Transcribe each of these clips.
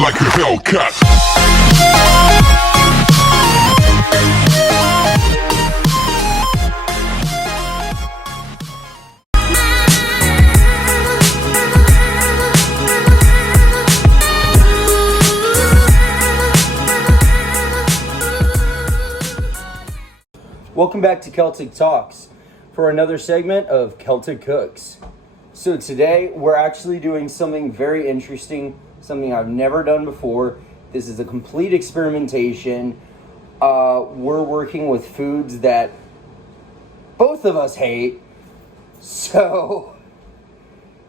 like a Hellcat. Welcome back to Celtic Talks for another segment of Celtic Cooks. So today we're actually doing something very interesting, something I've never done before. This is a complete experimentation. We're working with foods that both of us hate. So,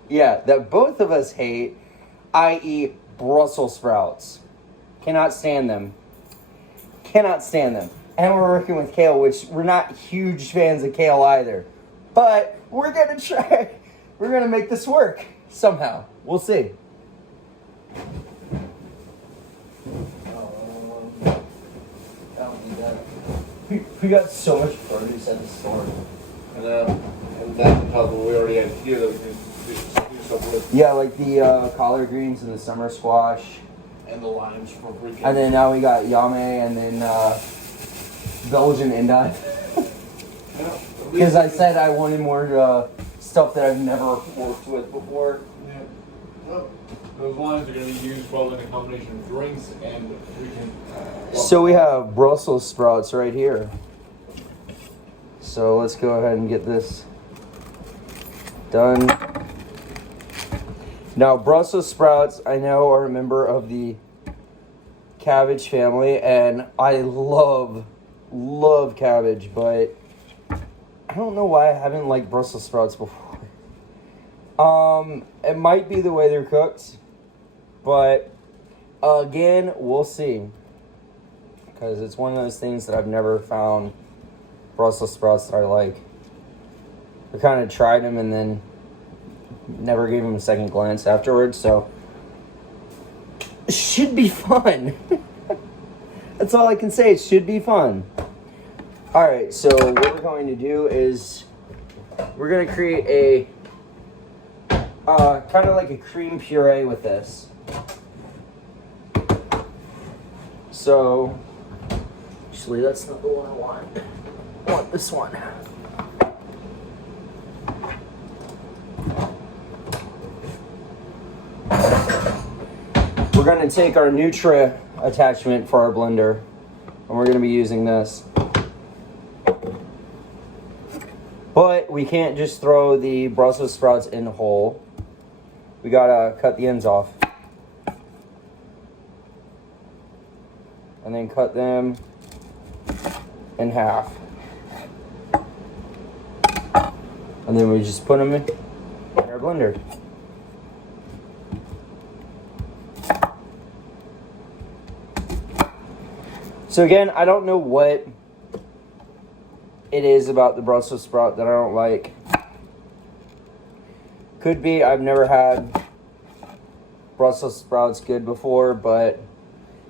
yeah, that both of us hate, i.e. Brussels sprouts. Cannot stand them. Cannot stand them. And we're working with kale, which we're not huge fans of kale either. But we're going to try. We're going to make this work somehow. We'll see. We got so much produce at the store. And that couple we already had here that we can do stuff with. Yeah, like the collard greens and the summer squash. And the limes for freaking. And then now we got yame and then Belgian endive. Because I said I wanted more stuff that I've never worked with before. Yeah. Well, those limes are going to be used well in a combination of drinks and freaking. So we have Brussels sprouts right here. So let's go ahead and get this done. Now Brussels sprouts, I know, are a member of the cabbage family, and I love cabbage, but I don't know why I haven't liked Brussels sprouts before. It might be the way they're cooked, but again, we'll see. Because it's one of those things that I've never found Brussels sprouts that I like. I kind of tried them and then never gave them a second glance afterwards, so it should be fun. That's all I can say. It should be fun. Alright, so what we're going to do is we're going to create a kind of like a cream puree with this. So, actually that's not the one I want. I want this one. We're going to take our Nutra attachment for our blender, and we're going to be using this. But we can't just throw the Brussels sprouts in whole. We gotta cut the ends off. And then cut them in half. And then we just put them in our blender. So again, I don't know what it is about the Brussels sprout that I don't like. Could be I've never had Brussels sprouts good before, but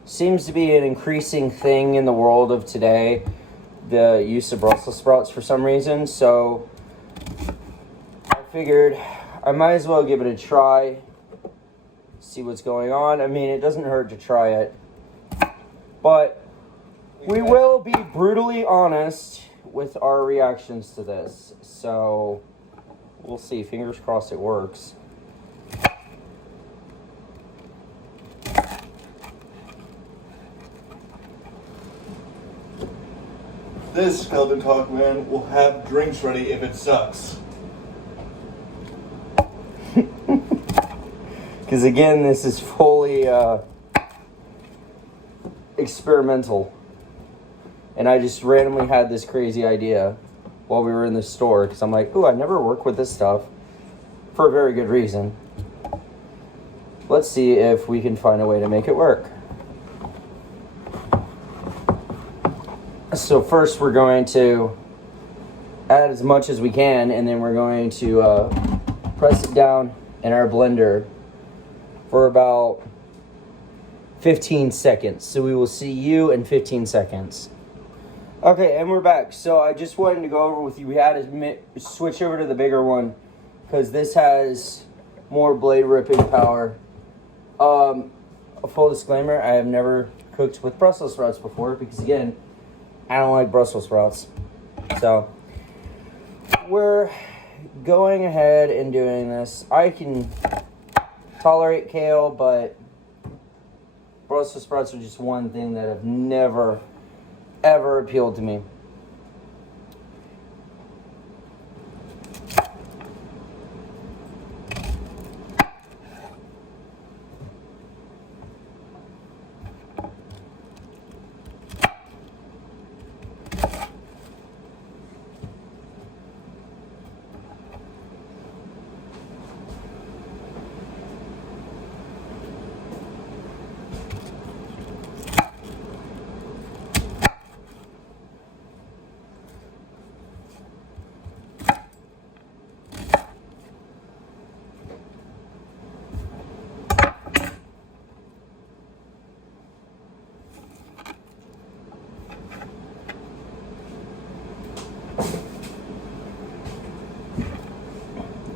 seems to be an increasing thing in the world of today, the use of Brussels sprouts for some reason. So I figured I might as well give it a try, see what's going on. I mean, it doesn't hurt to try it, but we will be brutally honest with our reactions to this. So we'll see. Fingers crossed it works. This Skeleton Talk Man will have drinks ready if it sucks. Because again, this is fully experimental. And I just randomly had this crazy idea while we were in the store. Because I'm like, ooh, I never work with this stuff. For a very good reason. Let's see if we can find a way to make it work. So first we're going to add as much as we can, and then we're going to press it down in our blender for about 15 seconds. So we will see you in 15 seconds. Okay, and we're back. So I just wanted to go over with you. We had to switch over to the bigger one because this has more blade ripping power. a full disclaimer, I have never cooked with Brussels sprouts before because, again, I don't like Brussels sprouts. So, we're going ahead and doing this. I can tolerate kale, but Brussels sprouts are just one thing that have never, ever appealed to me.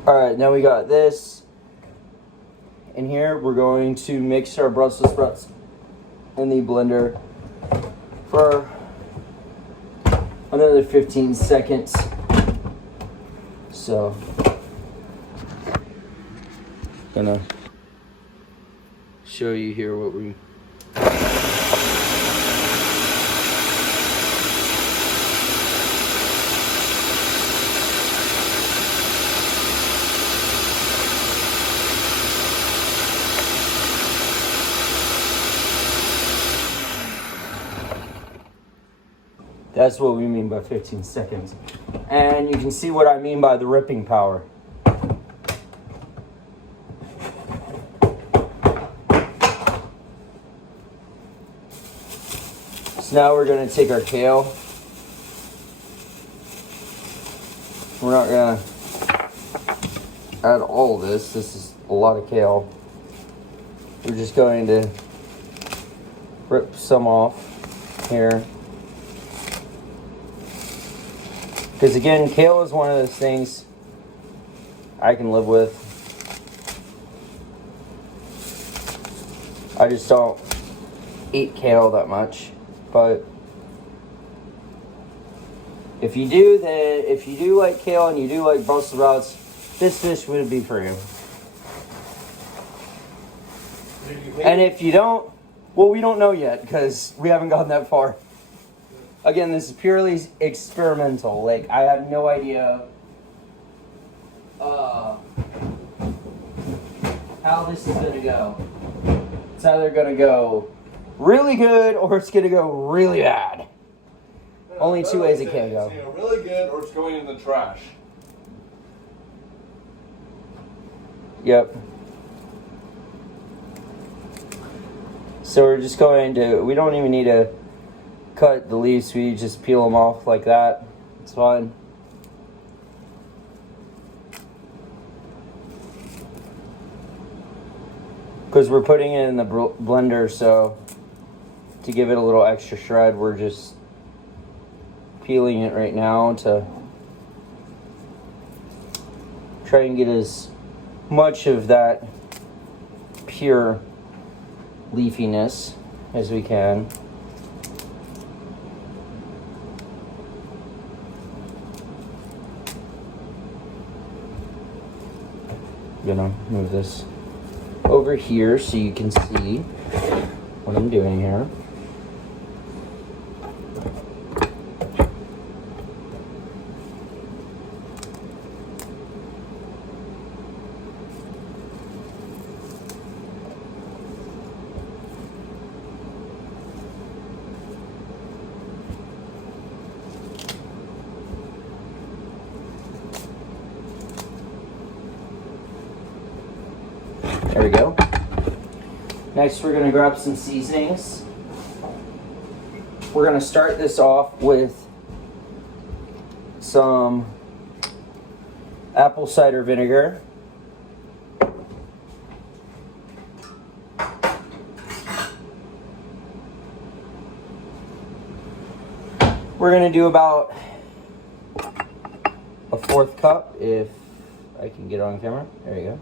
Alright, now we got this in here. We're going to mix our Brussels sprouts in the blender for another 15 seconds. So, gonna show you here what we... That's what we mean by 15 seconds. And you can see what I mean by the ripping power. So now we're going to take our kale. We're not going to add all of this. This is a lot of kale. We're just going to rip some off here. Because again, kale is one of those things I can live with. I just don't eat kale that much. But if you do like kale and you do like Brussels sprouts, this dish would be for you. And if you don't, well, we don't know yet because we haven't gotten that far. Again, this is purely experimental. Like, I have no idea how this is going to go. It's either going to go really good or it's going to go really bad. Only two ways it can go. It's either really good or it's going in the trash. Yep. So we're just going to, we don't even need to cut the leaves, we just peel them off like that. It's fine. Because we're putting it in the blender, so to give it a little extra shred, we're just peeling it right now to try and get as much of that pure leafiness as we can. I'm gonna move this over here so you can see what I'm doing here. There we go. Next, we're going to grab some seasonings. We're going to start this off with some apple cider vinegar. We're going to do about a 1/4 cup, if I can get it on camera. There you go.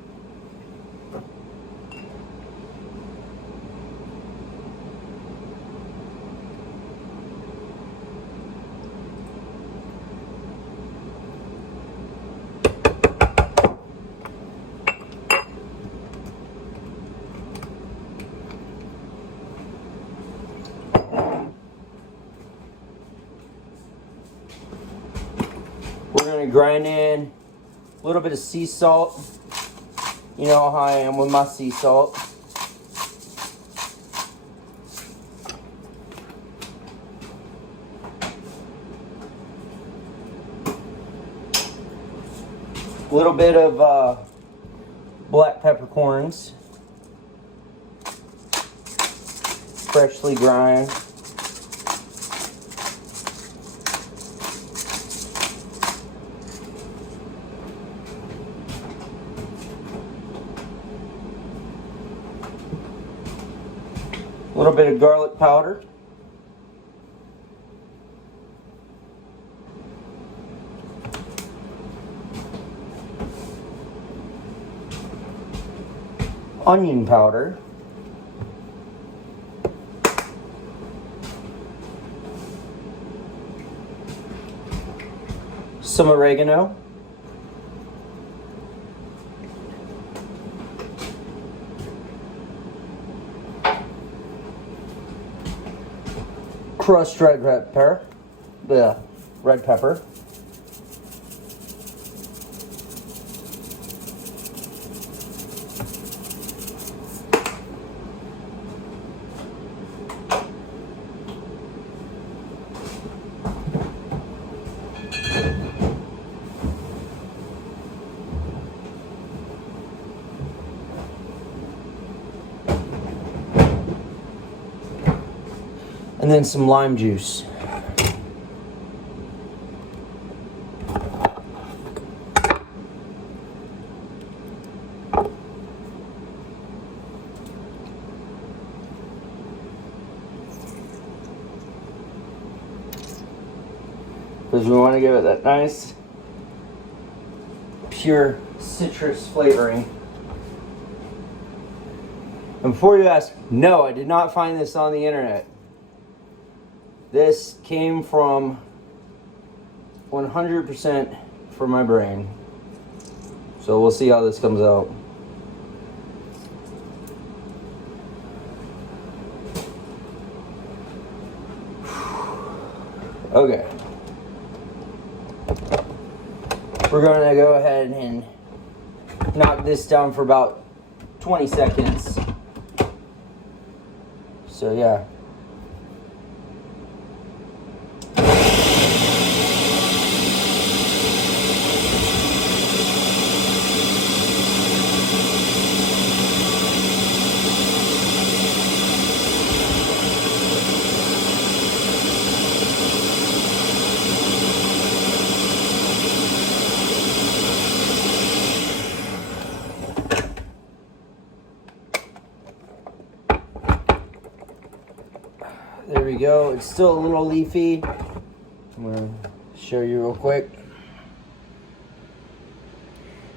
going to grind in a little bit of sea salt. You know how I am with my sea salt. A little bit of black peppercorns, freshly ground. A little bit of garlic powder. Onion powder. Some oregano. Crushed red pepper. The red pepper. And then some lime juice. Because we want to give it that nice, pure citrus flavoring. And before you ask, no, I did not find this on the internet. This came from 100% from my brain. So we'll see how this comes out. Okay. We're going to go ahead and knock this down for about 20 seconds. So yeah. There we go. It's still a little leafy. I'm going to show you real quick.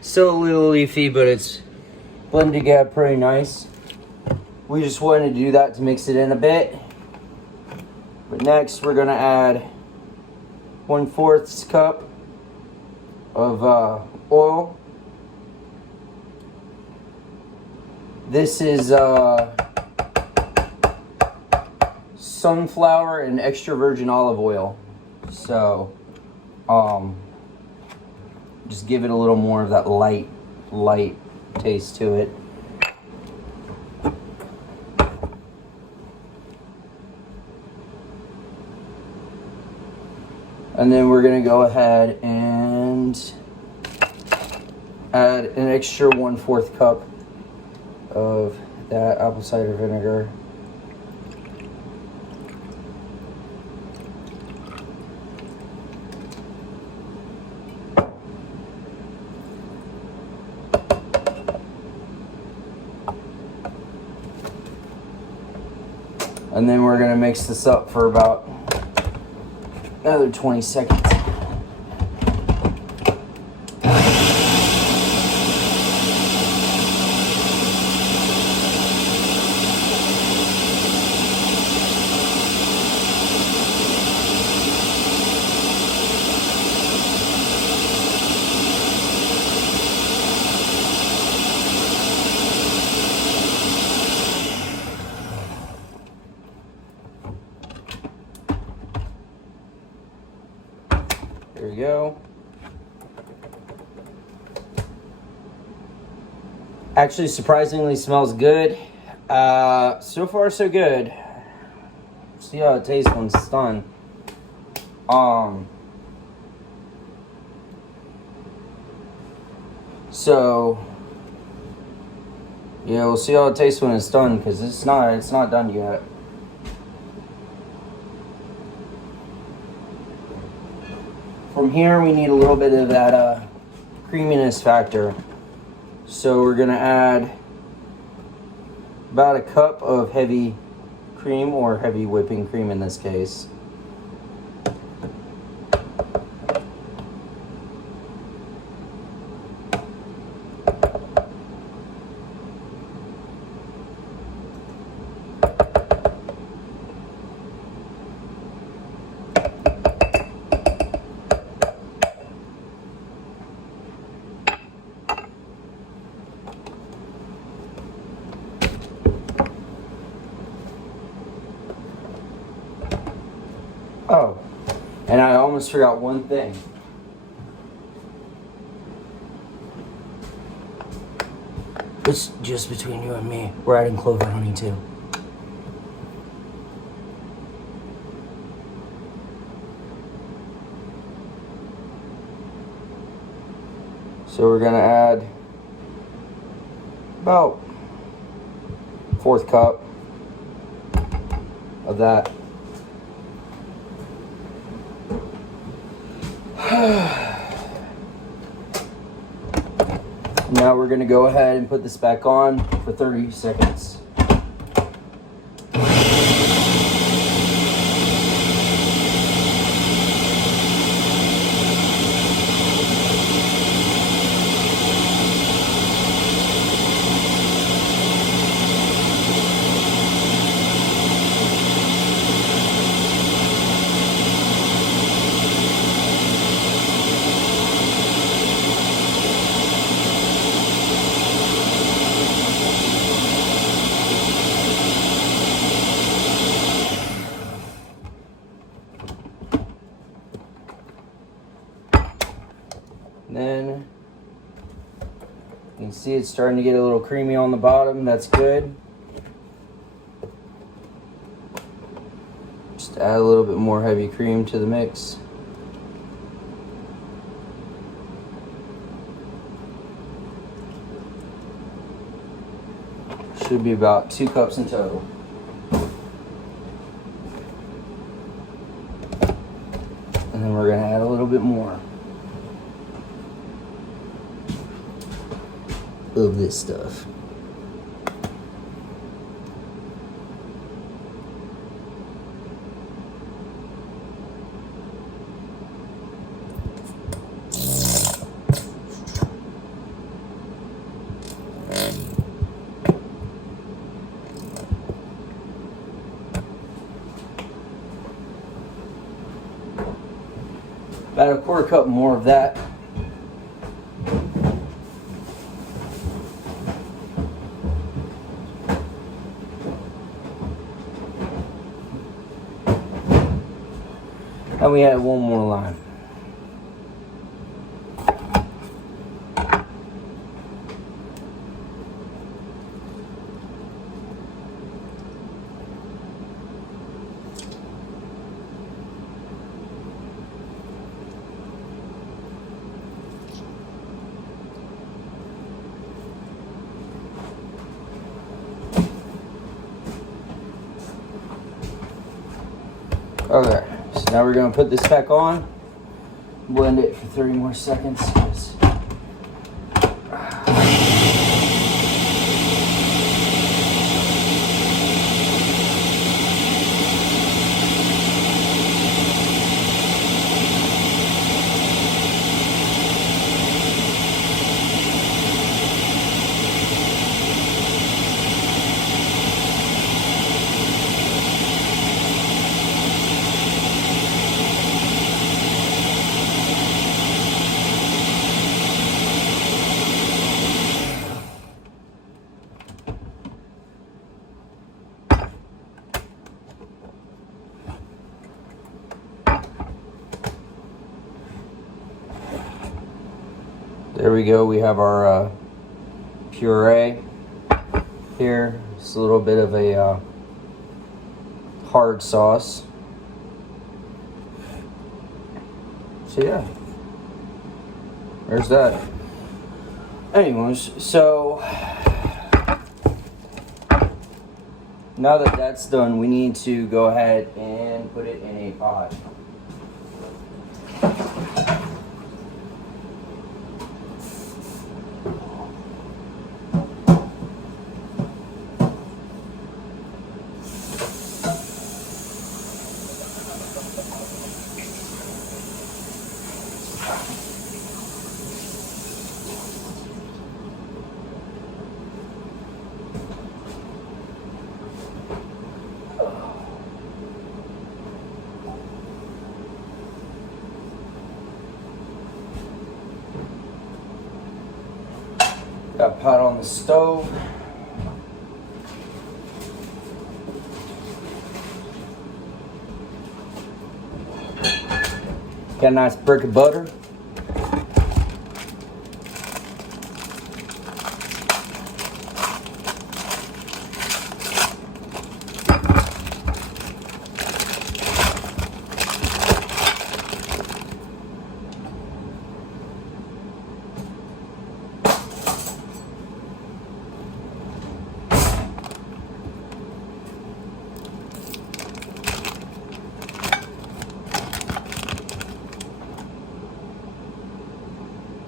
Still a little leafy, but it's blended together pretty nice. We just wanted to do that to mix it in a bit. But next we're going to add 1/4 cup of oil. This is sunflower and extra virgin olive oil. So just give it a little more of that light taste to it. And then we're gonna go ahead and add an extra 1/4 cup of that apple cider vinegar. And then we're gonna mix this up for about another 20 seconds. There we go. Actually, surprisingly smells good. So far so good. See how it tastes when it's done. So yeah, we'll see how it tastes when it's done, because it's not done yet. From here, we need a little bit of that creaminess factor. So we're gonna add about a cup of heavy cream, or heavy whipping cream in this case. Oh, and I almost forgot one thing. It's just between you and me. We're adding clover honey too. So we're gonna add about 1/4 cup of that. Now we're going to go ahead and put this back on for 30 seconds. Then you can see it's starting to get a little creamy on the bottom. That's good. Just add a little bit more heavy cream to the mix. Should be about 2 cups in total. And then we're going to add a little bit more of this stuff. About a 1/4 cup more of that. And we add 1 more lime. Okay, so now we're going to put this back on, blend it for 30 more seconds. There we go. We have our puree here. It's a little bit of a hard sauce. So yeah, there's that. Anyways, so now that that's done, we need to go ahead and put it in a pot. Got pot on the stove. Got a nice brick of butter.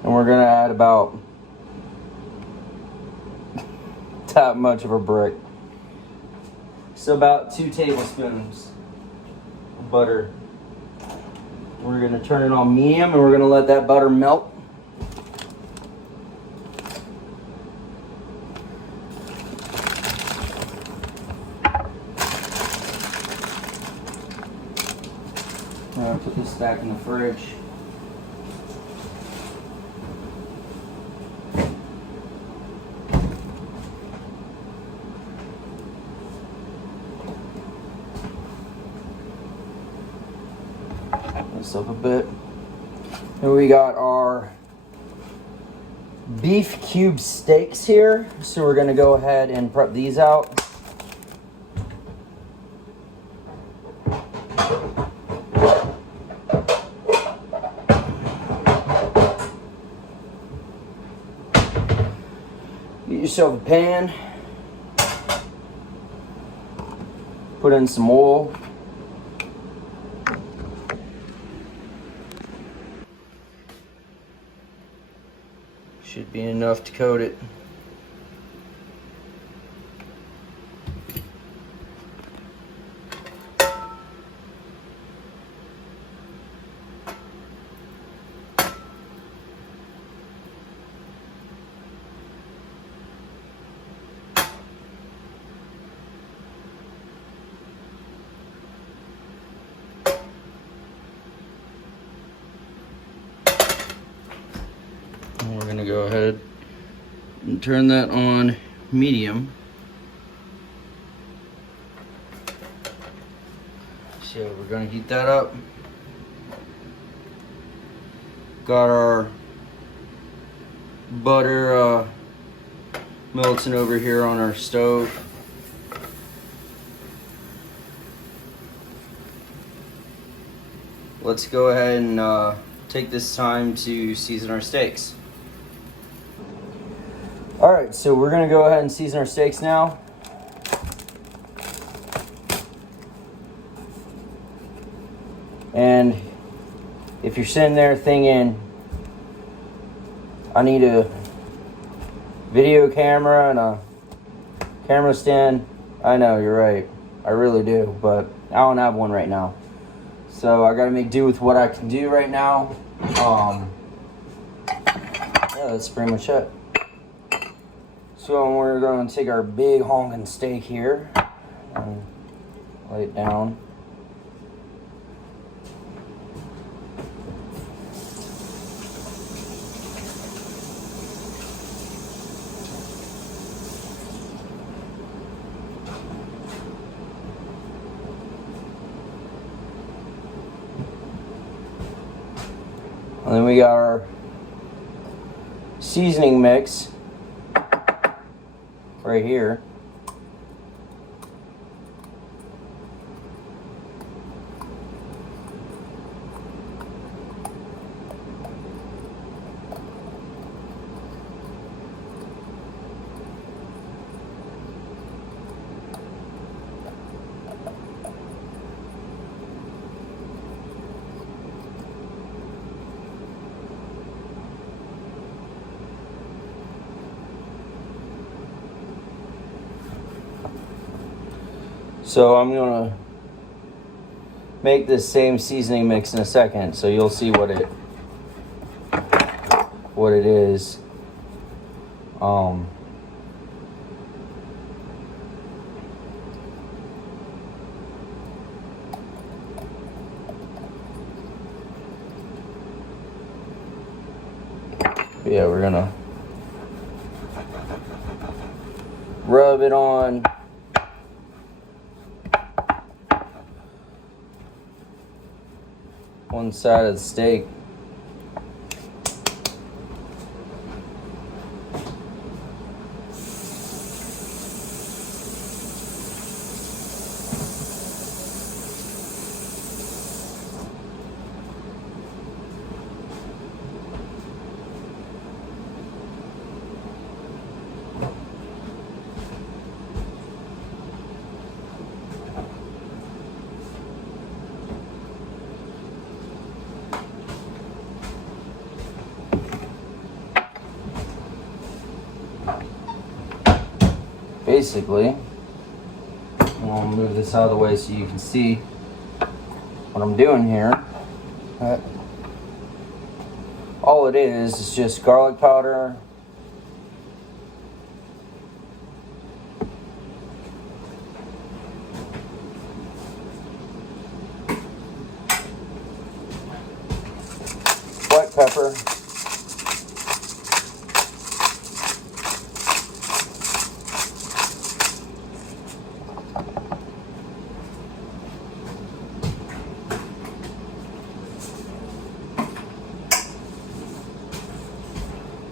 And we're gonna add about that much of a brick. So about 2 tablespoons of butter. We're gonna turn it on medium and we're gonna let that butter melt. I'm gonna put this back in the fridge. This up a bit. And we got our beef cube steaks here. So we're gonna go ahead and prep these out. Get yourself a pan. Put in some oil. Should be enough to coat it. And we're gonna go ahead and turn that on medium. So we're gonna heat that up. Got our butter melting over here on our stove. Let's go ahead and take this time to season our steaks. All right, so we're gonna go ahead and season our steaks now. And if you're sitting there thinking, I need a video camera and a camera stand, I know, you're right. I really do, but I don't have one right now. So I gotta make do with what I can do right now. Yeah, that's pretty much it. So we're gonna take our big honking steak here and lay it down. And then we got our seasoning mix. right here. So I'm gonna make this same seasoning mix in a second, so you'll see what it is. Yeah, we're gonna rub it on one side of the steak. Basically, I'll move this out of the way so you can see what I'm doing here. All it is just garlic powder, black pepper,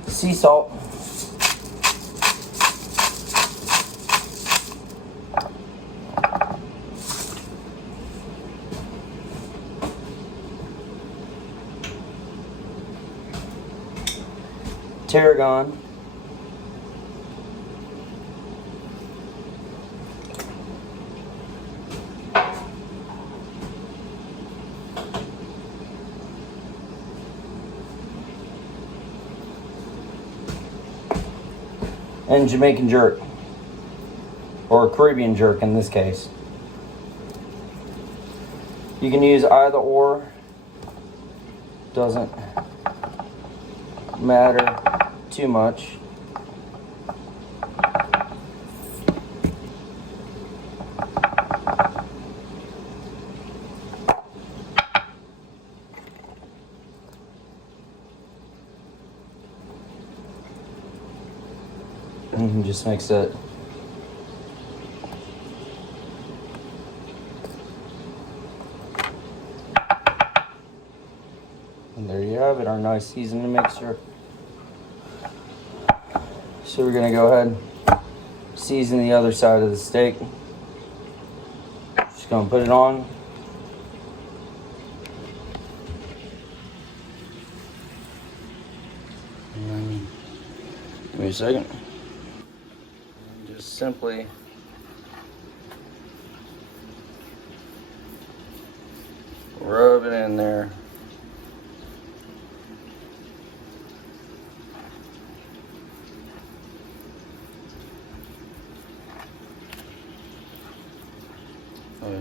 sea salt, tarragon, and Jamaican jerk, or Caribbean jerk in this case. You can use either or, doesn't matter too much. You can just mix it. And there you have it, our nice seasoning mixture. So we're gonna go ahead and season the other side of the steak. Just gonna put it on. Give me a second. Just simply rub it in there.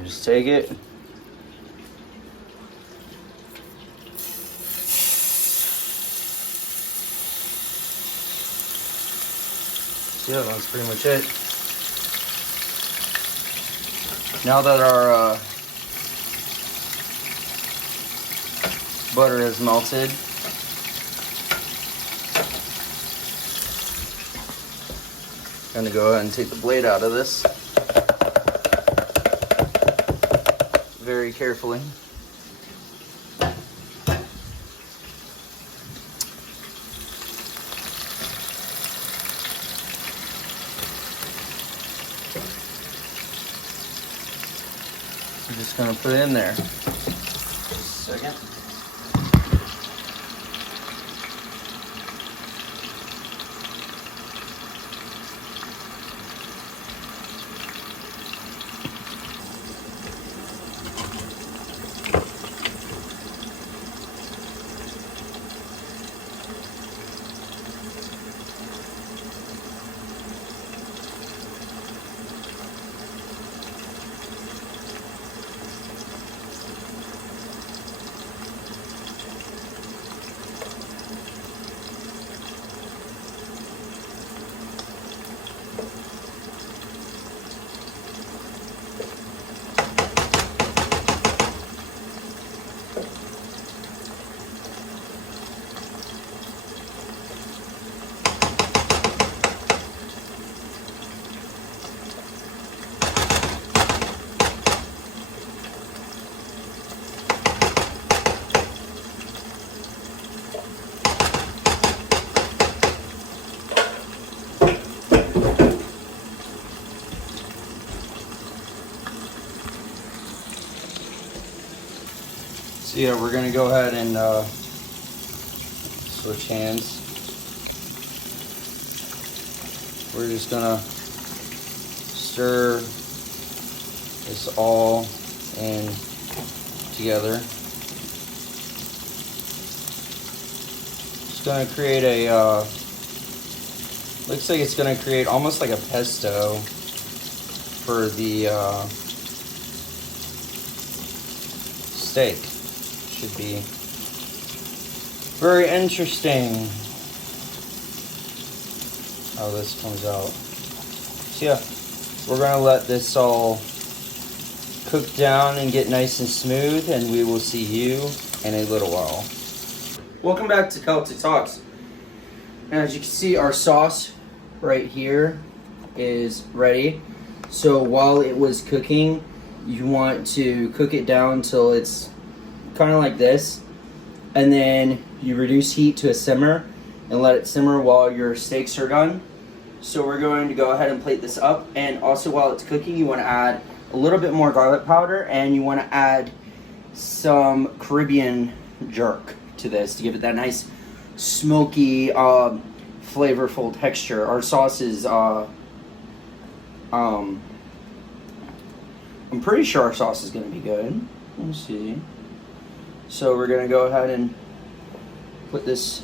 Just take it. Yeah, that's pretty much it. Now that our butter is melted, I'm gonna go ahead and take the blade out of this very carefully. just gonna put it in there. Second. So yeah, we're gonna go ahead and switch hands. We're just gonna stir this all in together. It's gonna create a, looks like it's gonna create almost like a pesto for the steak. Should be very interesting how this comes out. So yeah, we're gonna let this all cook down and get nice and smooth, and we will see you in a little while. Welcome back to Celtic Talks. And as you can see, our sauce right here is ready. So while it was cooking, you want to cook it down till it's kind of like this, and then you reduce heat to a simmer and let it simmer while your steaks are done. So we're going to go ahead and plate this up, and also while it's cooking, you want to add a little bit more garlic powder, and you want to add some Caribbean jerk to this to give it that nice smoky, flavorful texture. Our sauce is I'm pretty sure our sauce is going to be good. Let's see. So we're going to go ahead and put this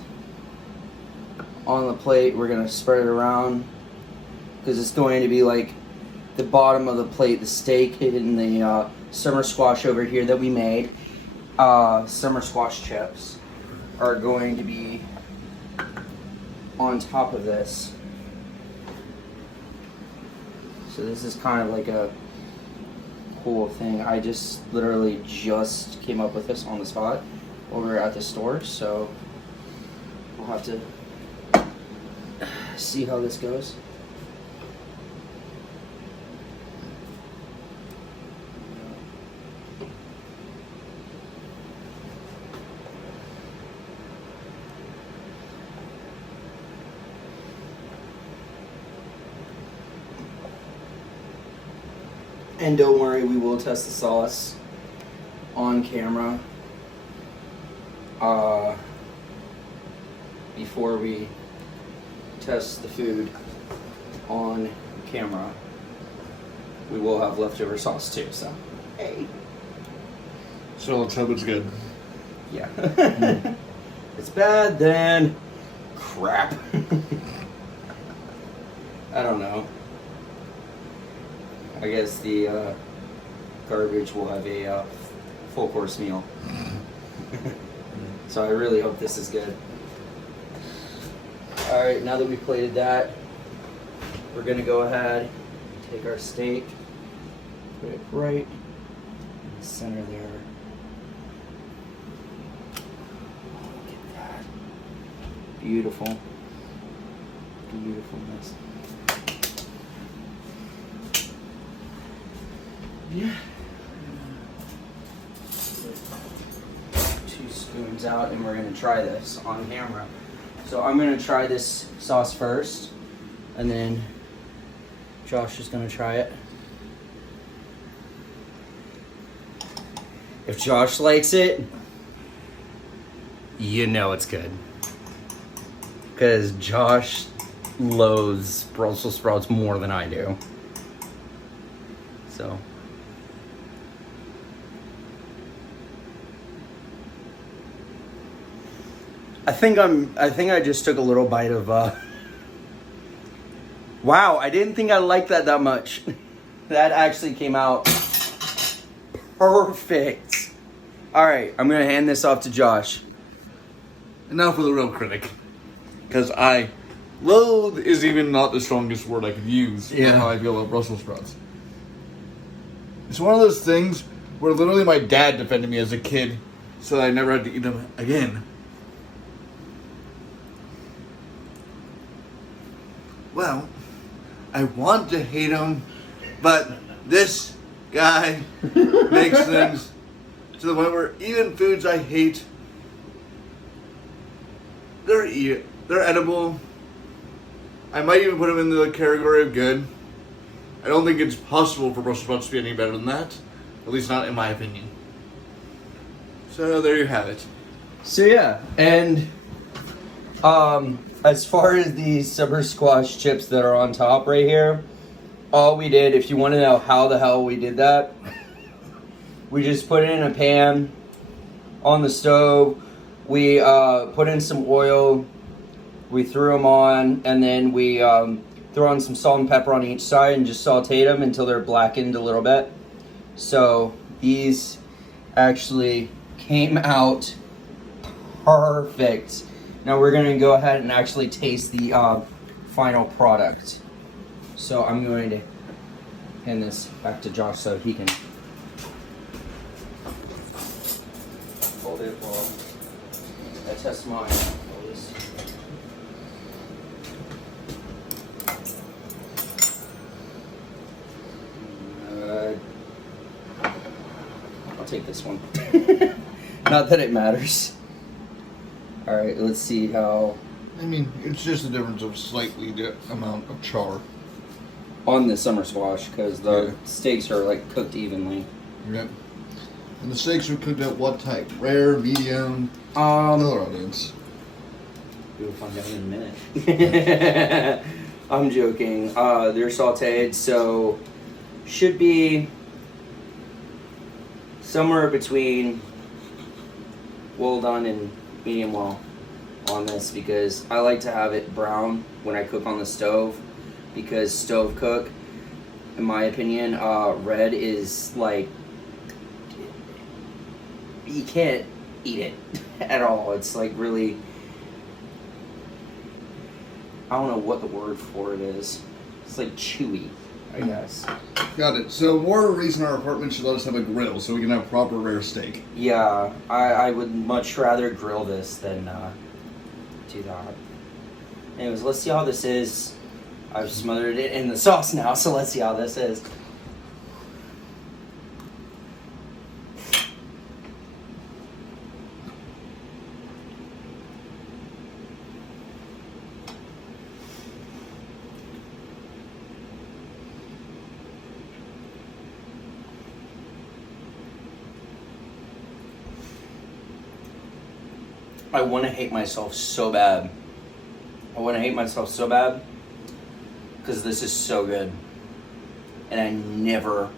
on the plate. We're going to spread it around because it's going to be like the bottom of the plate, the steak hidden in the summer squash over here that we made. Summer squash chips are going to be on top of this. So this is kind of like a cool thing. I just literally just came up with this on the spot while we were at the store, so we'll have to see how this goes. And don't worry, we will test the sauce on camera before we test the food on camera. We will have leftover sauce too, so hey. So let's hope it's good. Yeah. If it's bad, then crap. I don't know. I guess the garbage will have a full course meal. So I really hope this is good. Alright, now that we've plated that, we're going to go ahead, take our steak, put it right in the center there. Look at that. Beautiful. Beautifulness. Yeah. 2 spoons out, and we're going to try this on camera. So I'm going to try this sauce first, and then Josh is going to try it. If Josh likes it, you know it's good. Because Josh loathes Brussels sprouts more than I do. So. I think I just took a little bite of, wow, I didn't think I liked that much. That actually came out perfect. All right, I'm going to hand this off to Josh. And now for the real critic. Because loathe is even not the strongest word I could use for how I feel about Brussels sprouts. It's one of those things where literally my dad defended me as a kid so that I never had to eat them again. Well, I want to hate them, but this guy makes things to the point where even foods I hate, they're edible. I might even put them in the category of good. I don't think it's possible for Brussels sprouts to be any better than that. At least not in my opinion. So there you have it. So yeah, and as far as the summer squash chips that are on top right here, all we did, if you want to know how the hell we did that, we just put it in a pan on the stove. We put in some oil. We threw them on, and then we threw on some salt and pepper on each side and just sauteed them until they're blackened a little bit. So these actually came out perfect. Now we're going to go ahead and actually taste the final product. So I'm going to hand this back to Josh so he can hold it while I test mine. I'll take this one. Not that it matters. Alright, let's see how... I mean, it's just a difference of slightly the amount of char. On the summer squash, because the steaks are like cooked evenly. Yep. And the steaks are cooked at what type? Rare, medium, another audience. We'll find out in a minute. I'm joking. They're sauteed, so should be somewhere between well done and medium well on this, because I like to have it brown when I cook on the stove, because stove cook, in my opinion, red is like, you can't eat it at all. It's like really, I don't know what the word for it is. It's like chewy, I guess. Got it. So more reason our apartment should let us have a grill so we can have proper rare steak. Yeah, I would much rather grill this than do that. Anyways, let's see how this is. I've smothered it in the sauce now, so let's see how this is. I want to hate myself so bad. Because this is so good. And I never,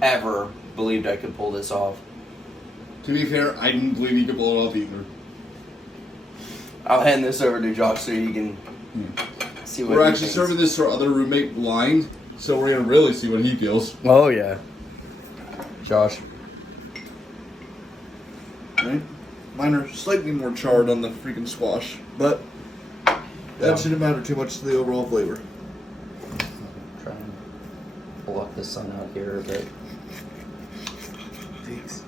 ever believed I could pull this off. To be fair, I didn't believe you could pull it off either. I'll hand this over to Josh so you can see what We're he actually thinks. serving this to our other roommate blind, so we're going to really see what he feels. Oh, yeah. Josh. Right? Mine are slightly more charred on the freaking squash, but that shouldn't matter too much to the overall flavor. Try and block the sun out here a bit. Thanks.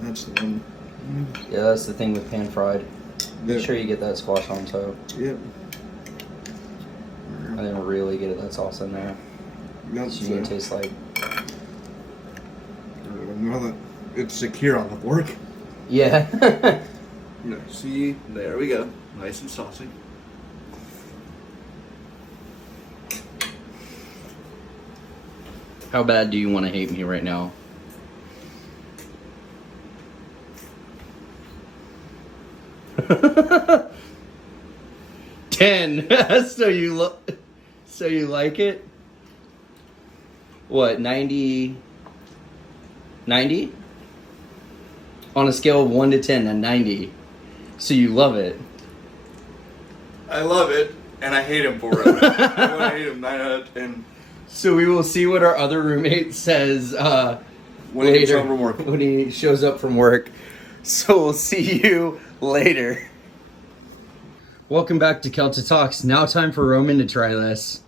That's the one. Yeah, that's the thing with pan fried. Make Yeah. sure you get that squash on top. Yep. And then really get that sauce in there. So you can taste like... Now that it's secure on the fork. Yeah. No, see, there we go. Nice and saucy. How bad do you want to hate me right now? 10. So you like it? What, 90? 90? On a scale of 1 to 10, a 90. So you love it. I love it, and I hate him for it. I hate him 9 out of 10. So we will see what our other roommate says When he gets home from work. when he shows up from work. So we'll see you later. Welcome back to Celtic Talks. Now time for Roman to try this.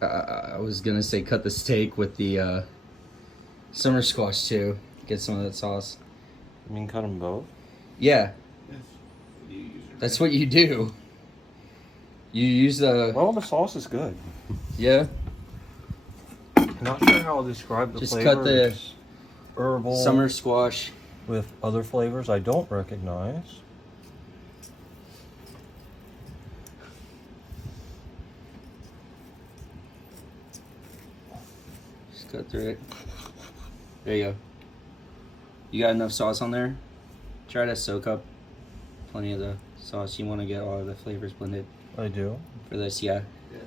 I was gonna say cut the steak with the summer squash too. Get some of that sauce. You mean cut them both? Yeah. That's what you do. You use the... Well, the sauce is good. Yeah? Not sure how I'll describe the Just flavor. cut the It's herbal summer squash. with other flavors I don't recognize. Just cut through it. There you go. You got enough sauce on there? Try to soak up plenty of the sauce. You want to get all of the flavors blended I do. for this, yeah. Yes.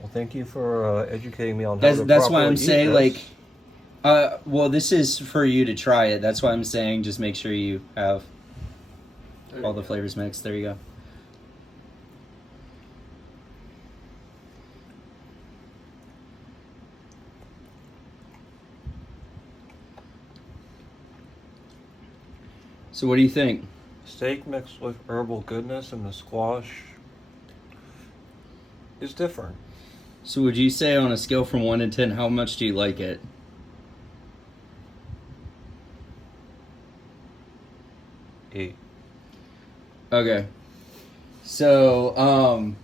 Well, thank you for educating me on how to That's why properly I'm eat saying, this. well, this is for you to try it. That's why I'm saying just make sure you have all the flavors mixed. There you go. So what do you think? Steak mixed with herbal goodness and the squash is different. So would you say on a scale from 1 to 10, how much do you like it? 8. Okay. So,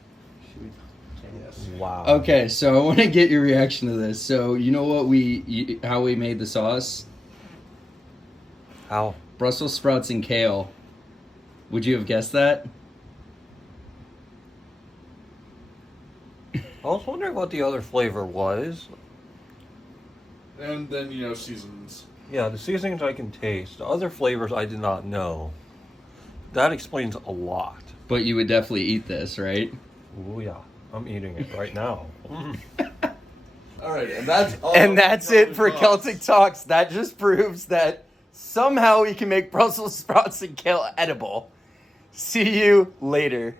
Wow. okay, so I want to get your reaction to this. So, you know what how we made the sauce? How? Brussels sprouts and kale. Would you have guessed that? I was wondering what the other flavor was. And then, seasons. Yeah, the seasonings I can taste. The other flavors I did not know. That explains a lot. But you would definitely eat this, right? Oh yeah, I'm eating it right now. All right, and that's all. And that's it for Celtic Celtic Talks. That just proves that somehow we can make Brussels sprouts and kale edible. See you later.